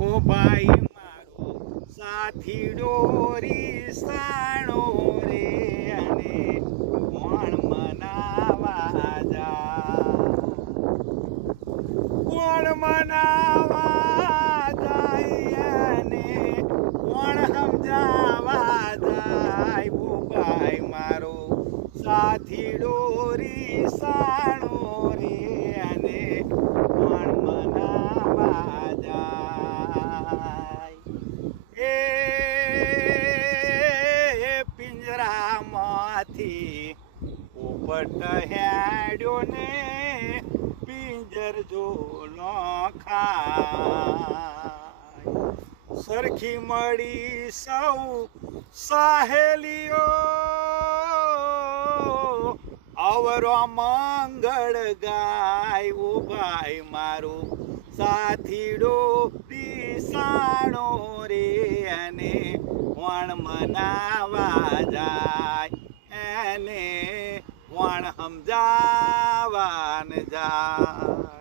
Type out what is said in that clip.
ઓ ભાઈ મારો સાથી ડોરી સાણો રે અને કોણ મનાવા જાય અને કોણ સમજાવા જાય ઓ ભાઈ મારો સાથી ડોરી સાણો રે અને કોણ મનાવા જાય એ પિંજરામાંથી પોપટ હેડ્યો ને પિંજર જો ખાય સરખી મળી સૌ સહેલીઓ અવરો મંગળ ગાય ઓ ભાઈ મારું સાથીડો પીસાણો રે અને વણ મનાવા જાય એને વણ સમજાવા જાય.